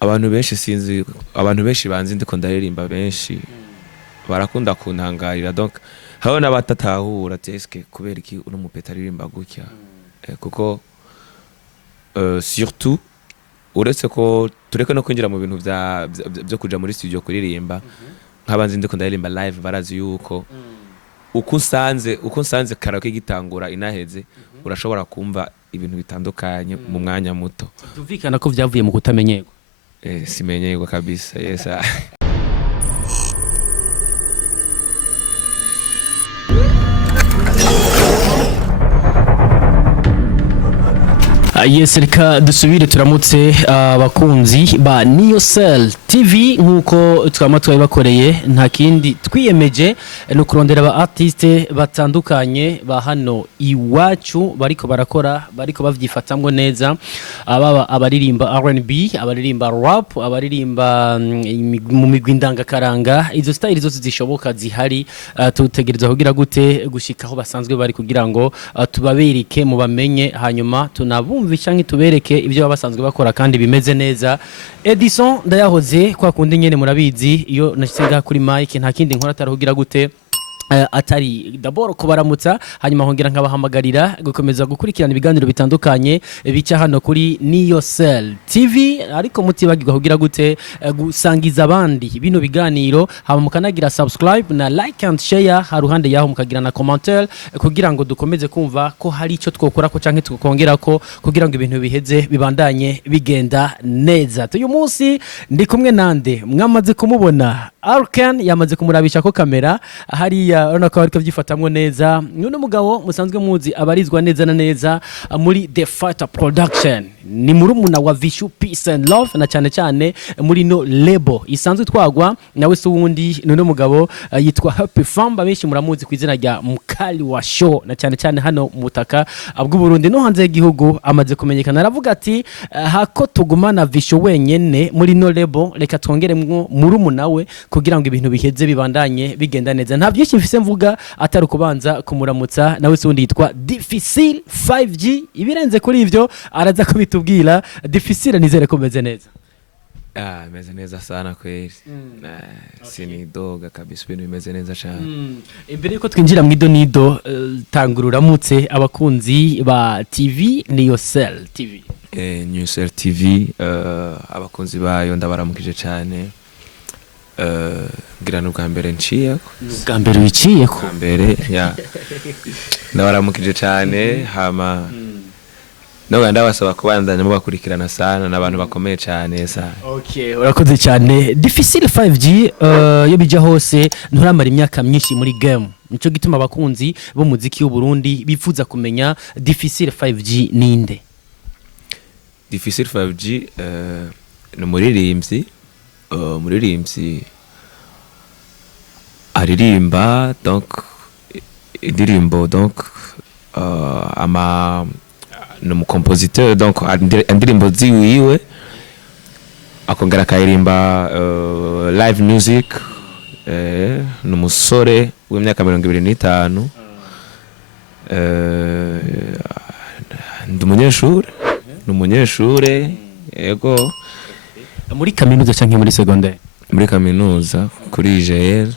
abantu benshi sinzi abantu benshi banzi ndiko ndaririmba benshi barakunda kuntangarira donc habo n'abatatahura teske kubera iki uno mupeta aririmba gutya kuko surtout uretse ko tureke no kwinjira mu bintu byo kuja muri studio kuririmba nk'abanzi ndiko ndaririmba live barazi yuko uko nsanze karaoke gitangura inaheze urashobora kumva ibintu bitandukanye mu mwanya muto byumvikana ko byavuye mu kutamenyerwa simenyerwa kabisa yes Yes, reka dusubire turamutse abakunzi ba Niocell TV nkuko twama twabibakoreye nta kindi twiyemeje no kurondera aba artiste batandukanye ba hano iwacu bariko barakora bariko bavyifatamwe neza ababa abaririmba R&B abaririmba rap abaririmba mu migwi ndangakaranga izo style zose zishoboka zihari tutegereza kugira gute gushikaho basanzwe bari kugira ngo tubabereke mu bamenye hanyuma tunabumva canke tubereke ibyo basanzwe bakora kandi bimeze neza. Edison ndayahoze kwa kundi nyene murabizi iyo nashinga kuri mic nta kindi nkora atarugira gute atari d'abord kubaramutsa hanyuma hongera nkabahamagarira gukomeza gukurikirana ibiganiro bitandukanye bica hano kuri Niocell TV ariko mutibagirwa kugira gute gusangiza abandi bino biganiro hama mukanagira subscribe na like and share haruhande yaho mukagira na commentaire kugira ngo dukomeze kumva ko hari ico twokora ko canke tukongera ko kugira ngo ibintu biheze bibandanye bigenda neza. Uyu munsi ndi kumwe nande mwamaze kumubona Arkan yamaze kumurabisha ko kamera hariya urabona ko ariko byifatamwe neza none mugabo musanzwe muzi abarizwa neza na neza muri The Fighter Production ni Murumuna wa Vichou p6&Lov na cyane muri no label isanzwe twagwa nawe se wundi none mugabo yitwa Happy Famba benshi muramuzi ku izina rya Mukali wa Show na cyane hano mu butaka bw'u Burundi no hanze y'igihugu amaze kumenyekana aravuga ati hako tugumana Vichou wenyene muri no label reka twongeremwo Murumuna we kugira ngo ibintu biheze bibandanye bigenda neza nta byinshi mfise mvuga atari kubanza kumuramutsa nawe se wundi yitwa Difficile 5G ibirenze kuri ivyo araza kubitubwira. Difficile nizere ko meze neza meze neza sana kweli sinidoga kabisa ibintu bimeze neza cyane imbere yuko twinjira mu idonido tangururamutse abakunzi ba TV Niocell TV Niocell TV abakunzi bayo ndabaramukije cyane ngira n'ubwa mbere nciyeko ubwa mbere wiciyeko mbere ya ndabaramukije cyane hama no ndabasaba kubandanya mu bakurikirana sana n'abantu bakomeye cyane sa okay urakoze cyane. Difficile 5G yo bija hose nturamara imyaka myinshi muri game nico gituma abakunzi bo muziki y'u Burundi bifuza kumenya Difficile 5G ninde. Difficile 5G no muririmbyi aririmba donc indirimbo donc no compositeur donc indirimbo ziwiwe akongera kairimba live music no musore w'imyaka 25 ndumunyeshure yego muri kaminuza canke muri secondaire muri kaminuza kuri IGL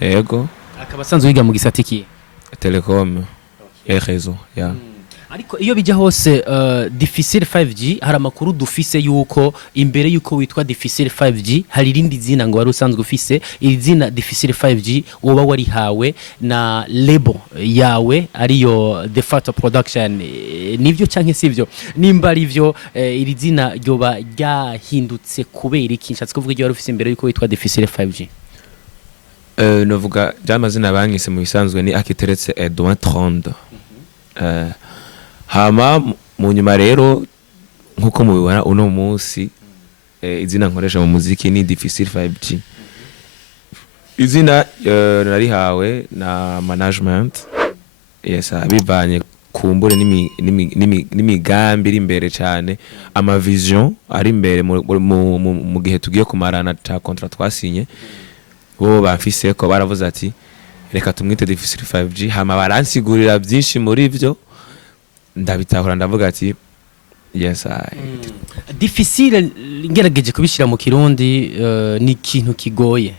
yego akaba sanzwe yiga mu gisatiki telecom réseau ya ariko iyo bija hose Difficile 5G hari amakuru dufise yuko imbere yuko witwa Difficile 5G hari irindi zina ngo wari usanzwe ufise iri zina Difficile 5G woba wari hawe na label yawe ariyo The Fighter Production nivyo canke sivyo nimba ari byo iri zina ryoba ryahindutse kubera iki nshatse kuvuga iyo wari ufise imbere yuko witwa Difficile 5G novuga jamazina bangise mu bisanzwe ni akiteretse Edouard Tronde hama mu nyuma rero nkuko mubibona uno munsi izina nkoresha mu muziki ni Difficile 5G izina narihawe na management yes bivanye kumbure n'imigambi iri imbere cyane ama vision ari imbere mu gihe tugiye kumarana ta contrat twasinye bo bafise ko baravuze ati reka tumwite Difficile 5G hama baransigurira byinshi muri byo ndabitahura ndavuga ati yes difficile ngerageje kubishira mu kirundi ni ikintu kigoye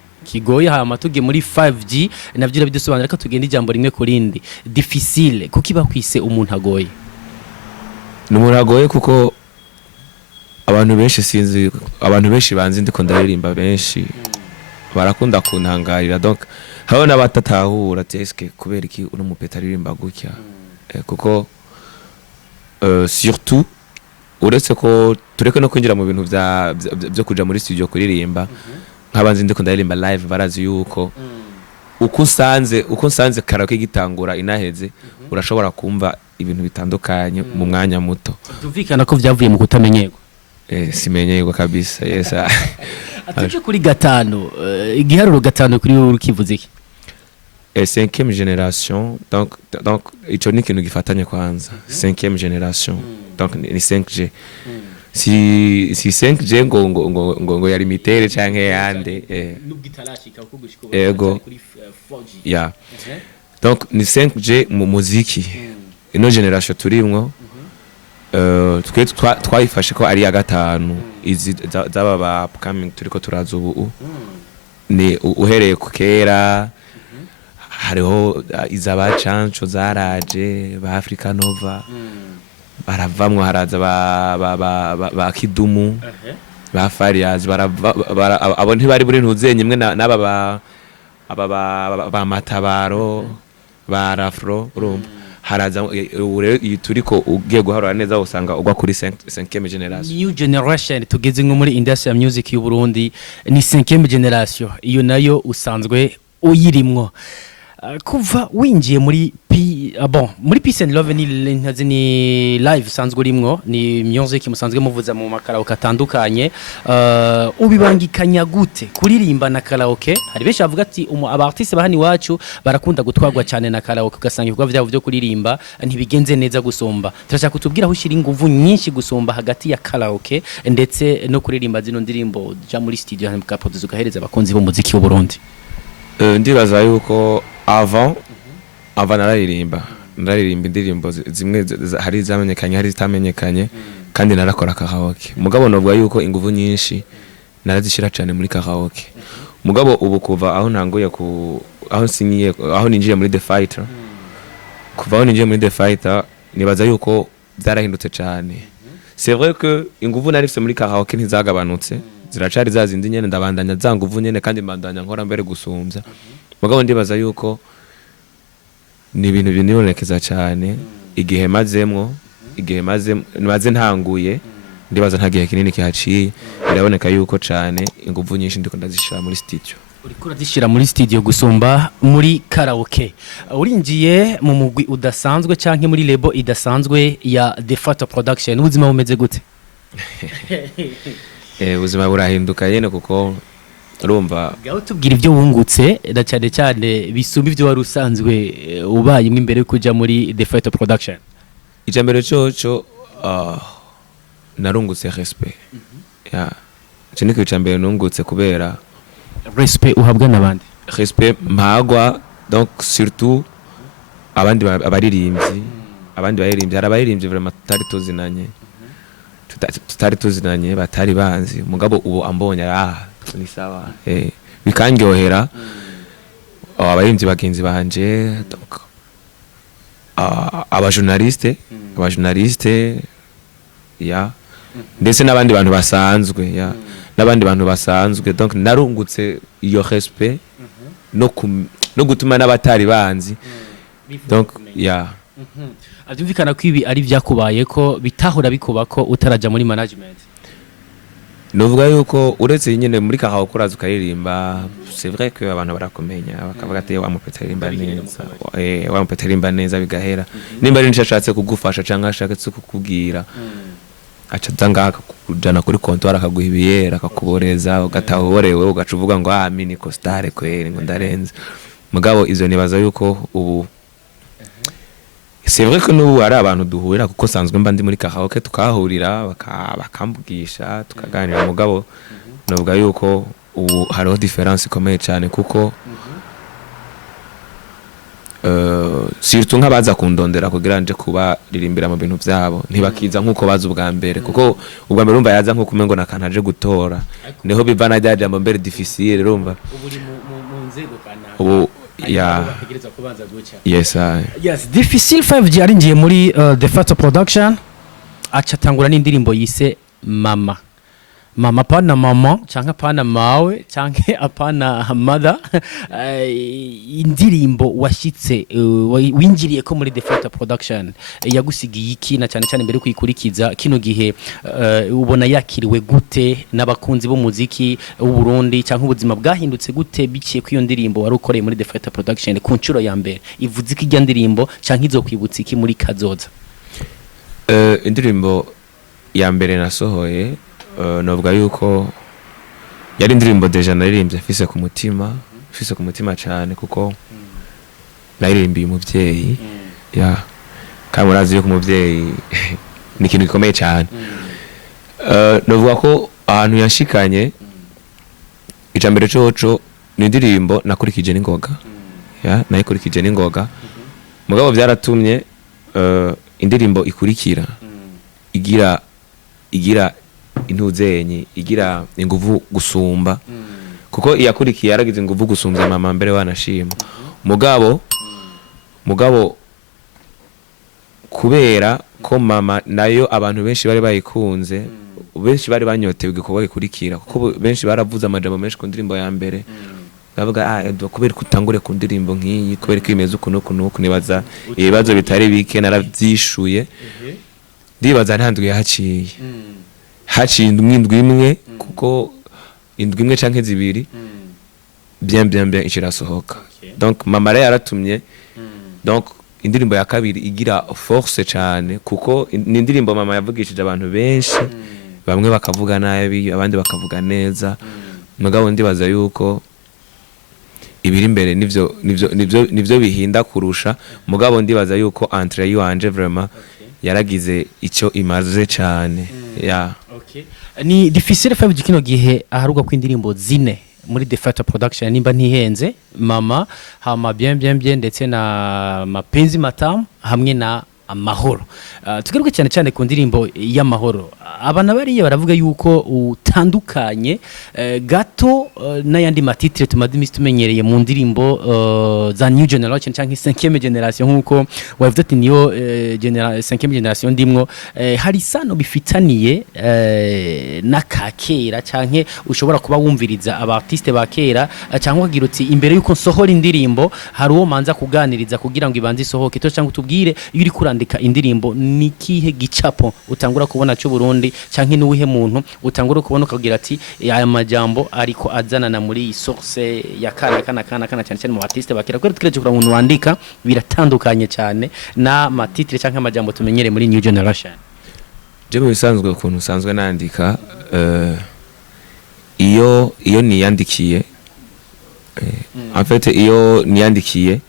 hama tuge muri 5G navyo irabidusobanura ko tugenda ijambo rimwe kurindi difficile kuko iba kwise umuntu agoye n'umuntu agoye kuko abantu benshi banzi ndiko ndaririmba benshi barakunda kuntangarira donc habo n'abatatahura teske kubera iki uno mupeta aririmba gutya kuko surtout uretse ko tureke no kwinjira mu bintu byo kuja muri studio kuririmba nk'abanzi ndiko ndaririmba live barazi yuko uko nsanze karaoke gitangura inaheze urashobora kumva ibintu bitandukanye mu mwanya muto byumvikana ko vyavuye mu kutamenyerwa simenyerwa kabisa yes atuje kuri gatano igiharuro gatano kuri wowe ukivuze iki 5e génération donc ico ni kintu gifatanye kwanza 5e génération donc ni 5G si 5G ngo yari mitere canke yande n'ubwitarashika uko gushika kuri 4G ya donc ni 5G mu muziki ino generation turimwo twe twayifashe ko ari ya gatanu izi zaba ba upcoming turiko turaza ubu ni uhereye ku kera hariho izaba chancho zaraje ba Africa Nova baravamwe haraza ba Kidumu ba Farias abo ntibari buri ntuzenye mwe n'aba ba Matabaro ba Rafro urumva haraza turiko ugiye guharura neza usanga ugwa kuri 5e génération new generation tugeze nko muri industry ya music y'u Burundi ni 5e génération iyo nayo usanzwe uyirimwo kuva winjiye muri muri p6&Lov ni live sanzwe urimwo ni music musanzwe muvuza mu makaraoke atandukanye ubibangikanya gute kuririmba na karaoke hari benshi bavuga ati aba artiste bahani wacu barakunda gutwagwa cyane na karaoke ugasanga ibikorwa byabo byo kuririmba ntibigenze neza gusomba turashaka kutubwira aho ushira inguvu nyinshi gusomba hagati ya karaoke ndetse no kuririmba zino ndirimbo ja muri studio hano mukapoduza ugahereza abakunzi b'umuziki w'u Burundi ndibaza yuko avant nararirimba indirimbo zimwe hari zamenyekanye hari zitamenyekanye kandi narakora karaoke mugabo novuga yuko inguvu nyinshi narazishira cyane muri karaoke mugabo ubu kuva aho ntangoye aho ninjiye muri The Fighter kuva aho ninjiye muri The Fighter nibaza yuko byarahindutse cyane c'est vrai que inguvu narifise muri karaoke ntizagabanutse ziracari zazindi nyene ndabandanya za nguvu nyene kandi mbandanya nkora mbere gusumbya mugabo ndibaza yuko ni ibintu binibonekeza cyane igihe maze ntanguye ndibaza nta gihe kinini kihaciye biraboneka yuko cyane inguvu nyinshi ndiko ndazishira muri studio uriko urazishira muri studio gusumba muri karaoke urinjiye mu mugwi udasanzwe canke muri label idasanzwe ya The Photo Production ubuzima bumeze gute ubuzima burahinduka yene kuko urumva gaho tubwira ibyo wungutse na cyane bisumba ibyo wari usanzwe ubaye imbere yo kuja muri The Photo Production ijambere cyo narungutse respect ya cyane ko ijambere nungutse kubera respect uhabwa nabandi respect mpagwa donc surtout abandi abaririmbyi hari abaririmbyi vraiment tutari tuzinanye batari banzi mugabo ubu ambonye ni sawa bikangyohera abaririmbyi bagenzi banje donc aba journaliste ya ndetse n'abandi bantu basanzwe ya n'abandi bantu basanzwe donc narungutse iyo respect no gutuma n'abatari banzi donc ya avyumvikana ko ibi ari vyakubaye ko bitahora bikuba ko utaraja muri management novuga yuko uretse nyene muri karaoke kuraza ukaririmba c'est vrai que abantu barakomenya bakavuga ati wa mupetarimba neza bigahera nimba ari nicashatse kugufasha canke ashatse kukubwira aca danga kujana kuri comptoir akaguha ibiyera akakuboreza ugatahorewe ugaca uvuga ngo mini costare kweri ngo ndarenze mugabo izo nibaza yuko ubu c'est vrai que nous ari abantu duhurira kuko sanzwe mba ndi muri karaoke tukahurira bakambwisha tukaganira mugabo novuga yuko ubu hariho difference ikomeye cyane kuko surtout nk'abaza kundondera kugira nje kuba ririmbira mu bintu byabo ntibakiza nkuko baza ubwa mbere kuko ubwa mbere urumva yaza nko kumengo nakantaje gutora niho bivana rya jambo mbere difficile urumva mu nzego kana ubu yes yes difficile 5G aringiye muri the Fata production acatangura n'indirimbo yise mama pana mama canke pana mawe canke apana mother indirimbo washitse winjiriye ko muri the Fata production yagusigiye iki na cyane cyane mbere kuyikurikiza kino gihe ubona yakiriwe gute n'abakunzi b'umuziki w'u Burundi canke ubuzima bwahindutse gute biciye ku iyo ndirimbo wari ukoreye muri the Fata production ku ncuro ya mbere ivuze iki rya ndirimbo canke izokwibutsa iki muri kazoza indirimbo ya mbere nasohoye novuga yuko yari indirimbo deja naririmbye fise ku mutima cyane kuko naririmbiye umuvyeyi kandi murazi yuko umuvyeyi ni ikintu gikomeye cyane novuga ko ahantu yashikanye ijambere coco ni indirimbo nakurikije n'ingoga nayikurikije n'ingoga mugabo byaratumye indirimbo ikurikira igira intuzenyi igira inguvu gusumba kuko iyakurikiye yaragize inguvu gusumbya mama mbere wanashima mugabo kubera ko mama nayo abantu benshi bari bayikunze benshi bari banyotewe igikorwa gikurikira kuko benshi baravuze amajambo menshi ku ndirimbo ya mbere bavuga kubera kutangure ku ndirimbo nk'iyi kubera ko imeze ukuntu nibaza ibibazo bitari bike naravyishuye ndibaza ntandwe haciye indwi imwe kuko indwi imwe canke zibiri bien ikirasohoka donc mama rero yaratumye donc indirimbo ya kabiri igira force cyane kuko ni indirimbo mama yavugishije abantu benshi bamwe bakavuga nabi abandi bakavuga neza mugabo ndibaza yuko ibiri imbere nivyo bihinda kurusha mugabo ndibaza yuko entre yuanje vraiment yaragize icyo imaze cyane ni difficile 5G kino gihe aharugwa ku indirimbo zine muri the Fata production nimba ntihenze mama hama bien ndetse na mapenzi matamu hamwe na amahoro tugaruke cyane ku ndirimbo y'amahoro abana bariye baravuga yuko utandukanye gato n'ayandi matitre tumadimisi tumenyereye mu ndirimbo za new generation cyangwa 5e generation nkuko wavuze ati niyo 5e generation ndimwo hari sano bifitaniye nakakera cyangwa ushobora kuba wumviriza abartiste bakera cyangwa ukagira uti imbere yuko nsohora indirimbo hari uwo manza kuganiriza kugira ngo ibanze isohoke to cyangwa tubwire iyo uri kurandika indirimbo ni kihe gicapo utangura kubona cyo Burundi canke nuwihe muntu utangura kubona ukagira ati aya majambo ariko azanana muri source ya kana cyane mu artiste bakira kwera tukireje kura umuntu wandika biratandukanye cyane na matitre canke amajambo tumenyere muri new generation je mu bisanzwe ukuntu usanzwe nandika iyo niyandikiye en fait iyo niyandikiye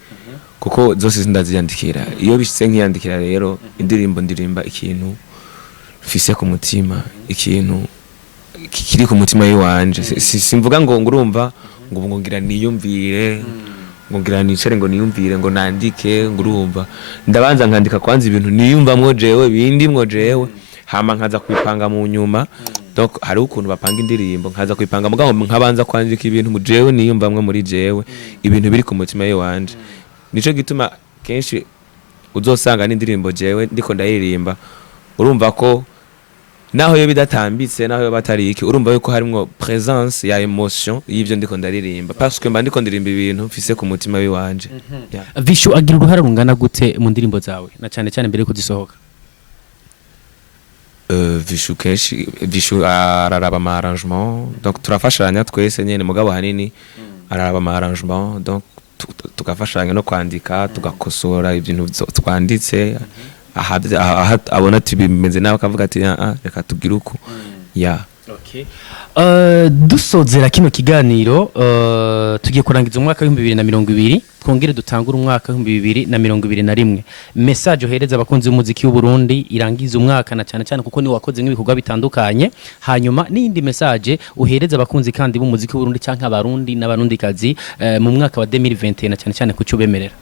kuko zose zindaziyandikira iyo bishitse nkiyandikira rero indirimbo ndirimba ikintu fise ku mutima ikintu kiri ku mutima yiwanje simvuga ngo ngurumva ngo ngira niyumvire ngo ngira nicare ngo niyumvire ngo nandike ngurumva ndabanza nkandika kwanza ibintu niyumvamwo jewe bindimwo jewe hama nkaza kwipanga mu nyuma donc hari ukuntu bapanga indirimbo nkaza kwipanga mugabo nkabanza kwandika ibintu mu jewe niyumvamwo muri jewe ibintu biri ku mutima yiwanje nico gituma kenshi uzosanga n'indirimbo jewe ndiko ndayiririmba urumva ko naho yo bidatambitse naho yo batari iki urumva yuko harimo presence ya emotion y'ivyo ndiko ndaririmba parce que mba ndiko ndirimba ibintu mfise ku mutima wiwanje Vichou agira uruhara rungana gute mu ndirimbo zawe na cyane mbere yuko zisohoka Vichou araraba ama arrangement donc turafashanya twese nyene mugabo hanini araraba ama arrangement donc tukafashanya no kwandika tugakosora ibintu twanditse abona ati bimeze nawe akavuga ati reka tugire uko dusozera kino kiganiro tugiye kurangiza umwaka wa 2020 twongere dutangura umwaka wa 2021 message ohereza abakunzi b'umuziki w'u Burundi irangiza umwaka na cyane kuko ni wakoze nk'ibikorwa bitandukanye hanyuma n'indi message ohereza abakunzi kandi b'umuziki w'u Burundi canke abarundi n'abarundikazi mu mwaka wa 2021 na cyane ku cyo bemerera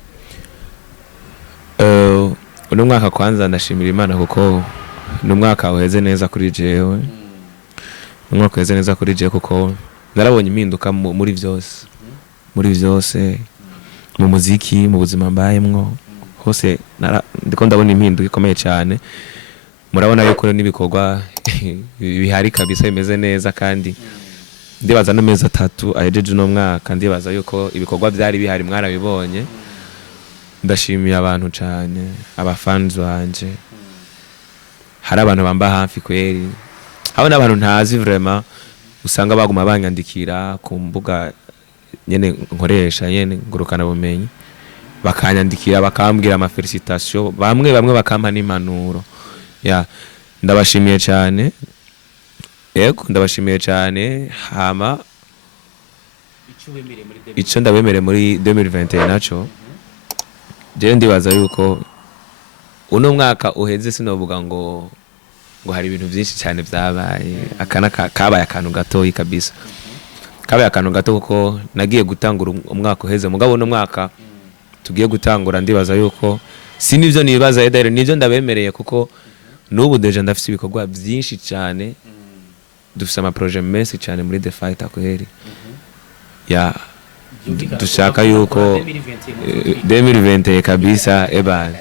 uno mwaka kwanza ndashimira Imana kuko n'umwaka uheze neza kuri jewe. Umwaka uheze neza kuri jewe kuko narabonye impinduka muri byose. Muri byose mu muziki, mu buzima mbayemwo hose ndiko ndabona impinduka ikomeye cyane. Murabona yuko n'ibikorwa bihari kabisa bimeze neza kandi ndibaza no mezi 3 ahejeje uno mwaka ndibaza yuko ibikorwa byari bihari mwarabibonye. Ndashimiye abantu cyane abafans banje. Hari abantu bamba hafi kweri. Abo n'abantu ntazi vraiment usanga baguma banyandikira ku mbuga nyene nkoresha nyene ngurukana bumenyi. Bakanyandikira bakambwira ama felicitation bamwe bakampa n'impanuro. Ya ndabashimiye cyane. Yego ndabashimiye cyane hama icyo ndabemere muri 2021 naco je ndibaza yuko uno mwaka uheze sinovuga ngo hari ibintu byinshi cyane byabaye akana kabaye akantu gato kabisa. Kabaye akantu gato kuko nagiye gutangura umwaka uheze mugabo no mwaka tugiye gutangura ndibaza yuko si nivyo nibaza edere nivyo ndabemereye kuko n'ubu deje ndafise ibikorwa byinshi cyane. Dufise ama projet menshi cyane muri The Fight akweri. Ya dushaka yuko 2020 kabisa ebana.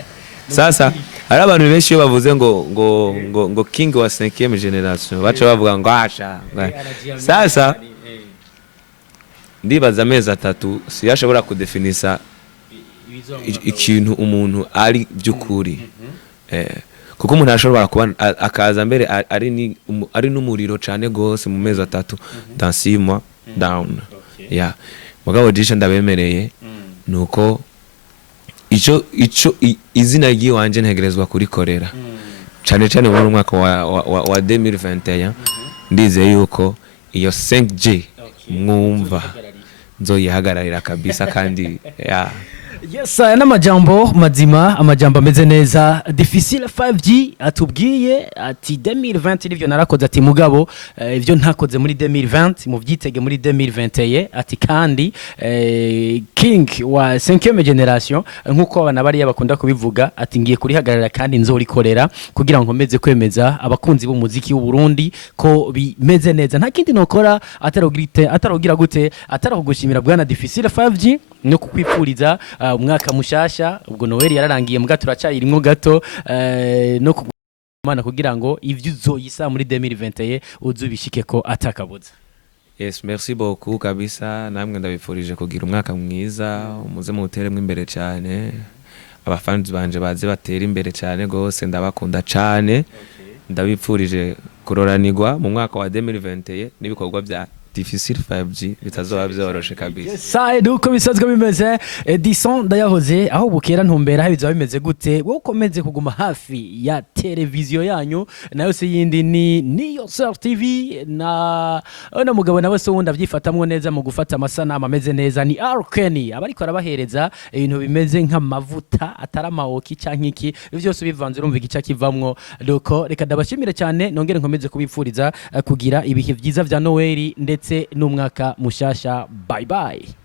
Sasa hari abantu benshi bavuze ngo king wa 5e génération bacha bavuga ngo asha. Sasa ndibaza amezi 3 siyashobora kudefinisa ikintu umuntu ari byukuri. Kuko umuntu ashobora kuba akaza mbere ari n'umuriro cyane gose mu mezi 3 dans 6 mois down. Ya mugabo jisha ndabemereye nuko ico izina ry'iwanje ntegerezwa kurikorera cyane cyane mu mwaka wa 2021. Ndizeye yuko iyo 5G mwumva nzoyihagararira kabisa kandi ya Yes, n'amajambo mazima amajambo ameze neza. Difficile 5G atubwiye ati 2020 nivyo narakoze ati mugabo ivyo ntakoze muri 2020 mu vyitege muri 2021 ati kandi king wa 5e génération nkuko abana bari bakunda kubivuga ati ngiye kurihagarara kandi nzorikorera kugira ngo nkomeze kwemeza abakunzi b'umuziki w'u Burundi ko bimeze neza. Nta kindi nokora atarogira gute atarakugushimira bwana Difficile 5G no kukwifuriza umwaka mushasha. Ubwo Noel yararangiye muga turacayirimwo gato no kugumana kugira ngo ivyo uzoyisa muri 2021 uzubishike ko atakabuza. Yes, merci beaucoup kabisa. Namwe ndabifurije kugira umwaka mwiza umuze muteremwe imbere cyane. Abafans banje baze batera imbere cyane gose ndabakunda cyane. Ndabipfurije kuroranirwa mu mwaka wa 2021 n'ibikorwa bya Difficile 5G bitazoba byoroshe kabisa. Yes, duko bisazwe bimeze Edison ndayahoze aho bukera ntumbera bizoba bimeze gute wowe ukomeze kuguma hafi ya televiziyo yanyu nayo se yindi ni Yourself TV na mugabo nawe se wundi avyifatamwe neza mu gufata amasanamu ameze neza ni Arkeni abariko arabahereza ibintu bimeze nk'amavuta ataramawoki canke iki byose bivanze urumva igica kivamwo. Duko reka ndabashimire cyane nongere nkomeze kubipfuriza kugira ibihe byiza vya Noel ndetse n'umwaka mushasha. Bye bye.